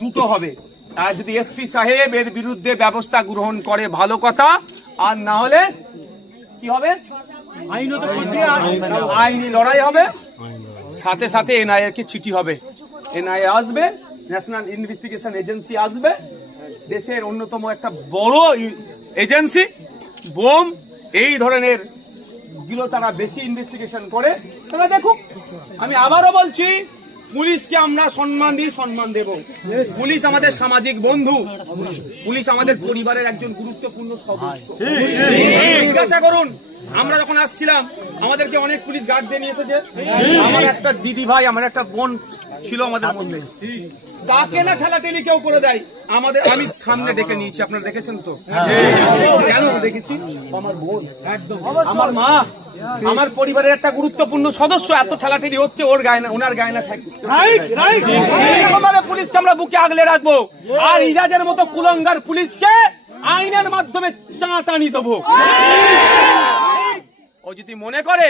দুটো হবে। আর যদি এসপি সাহেব এর বিরুদ্ধে ব্যবস্থা গ্রহণ করে ভালো কথা, আর না হলে কি হবে, আইনি লড়াই হবে। সাথে সাথে এনআইএ কে চিঠি হবে, এনআইএ আসবে, ন্যাশনাল ইনভেস্টিগেশন এজেন্সি আসবে, দেশের অন্যতম একটা বড় এজেন্সি। বোম এই ধরনের গুলো তারা বেশি ইনভেস্টিগেশন করে, তারা দেখুক। আমি আবারও বলছি, পুলিশকে আমরা সম্মান দিই, সম্মান দেব। পুলিশ আমাদের সামাজিক বন্ধু, পুলিশ আমাদের পরিবারের একজন গুরুত্বপূর্ণ সদস্য। জিজ্ঞাসা করুন, আমরা যখন আসছিলাম আমাদেরকে অনেক পুলিশ গার্ড দিয়ে নিয়ে এসেছে। আমার একটা দিদি ভাই, আমার একটা বোন ছিল আমাদের মধ্যে, তাকে না ঠেলাঠেলি কেউ করে দেয়, আমি সামনে ডেকে নিয়েছি, আপনারা দেখেছেন তো। কেন দেখেছি? আমার বোন, আমার মা, আমার পরিবারের একটা গুরুত্বপূর্ণ সদস্য, এত ঠেলাঠেলি হচ্ছে ওর গায়ে না, ওনার গায়ে না থাকে। পুলিশকে আমরা বুকে আগলে রাখবো, আর ইজাজের মতো কুলঙ্গার পুলিশকে আইনের মাধ্যমে চাঁটানি দেবো। ও যদি মনে করে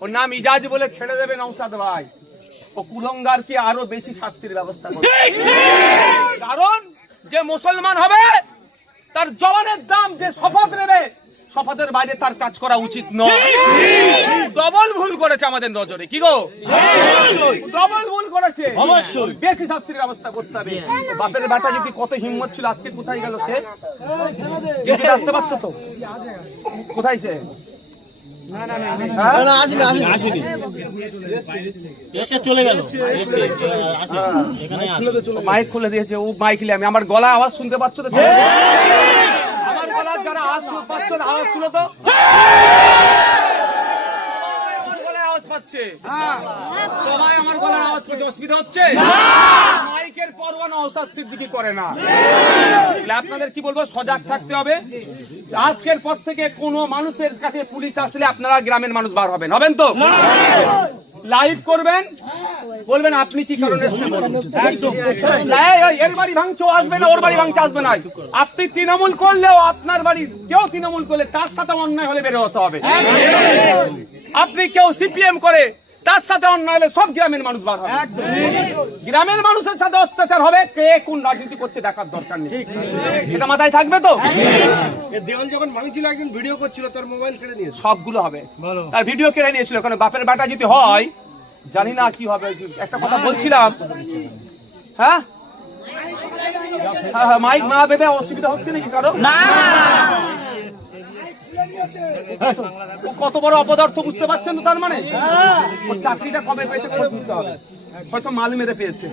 ওর নাম ইজাজ বলে ছেড়ে দেবে নওশাদ ভাই, ও কুলঙ্গার কি আরো বেশি শাস্তির ব্যবস্থা করবে। কারণ যে মুসলমান হবে তার জবানের দাম, যে শপথ নেবে শপথের বাইরে তার কাজ করা উচিত নয়। ডবল ভুল করেছে আমাদের নজরে, কি গো, ডবল ভুল করেছে, অবশ্যই বেশি শাস্তির ব্যবস্থা করতে হবে। বাপের বেটা যদি কত হিম্মত ছিল, আজকে কোথায় গেল সে? আসতে পারছো তো? কোথায় সে? মাইক খুলে দিয়েছে, ও মাইক আমি, আমার গলা আওয়াজ শুনতে পাচ্ছ তো? আমার গলার যারা আওয়াজ পাচ্ছ, আওয়াজ তুলো তো। আওয়াজ পাচ্ছে সবাই, আমার গলার আওয়াজ পাচ্ছে, অসুবিধা হচ্ছে? মাইকের পরোয়া নওশাদ সিদ্দিকী করে না। আপনাদের কি বলবো, সজাগ থাকতে হবে। আজকের পর থেকে কোনো মানুষের কাছে পুলিশ আসলে আপনারা গ্রামের মানুষ বার হবেন, হবেন তো? লাইভ করবেন, বলবেন আপনি কি কারণে এর বাড়ি ভাঙছো, আসবে না, ওর বাড়ি ভাঙছে, আসবে না। আপনি তৃণমূল করলেও, আপনার বাড়ি কেউ তৃণমূল করলে তার সাথে অন্যায় হলে বের হতে হবে। আপনি কেউ সিপিএম করে, তার সাথে অন্যায় হলে সব গ্রামের মানুষ বার হবে। গ্রামের মানুষের সাথে অত্যাচার হবে, কে কোন রাজনীতি করছে দেখার দরকার নেই। এটা মাথায় থাকবে তো? দেওয়াল যখন ভাঙছিল, একজন ভিডিও করছিল, তার মোবাইল কেড়ে নিয়েছে। সবগুলো হবে, তার ভিডিও কেড়ে নিয়েছিল। কারণ বাপের বেটা যদি হয়, জানি না কি হবে। একটা কথা বলছিলাম, হ্যাঁ, মাইক মা বেঁধে অসুবিধা হচ্ছে নাকি কারো? না, কত বড় অপদার্থ বুঝতে পারছেন তো? তার মানে ওর চাকরিটা কবে পেয়েছে বুঝতে হবে, হয়তো মাল মেরে পেয়েছে।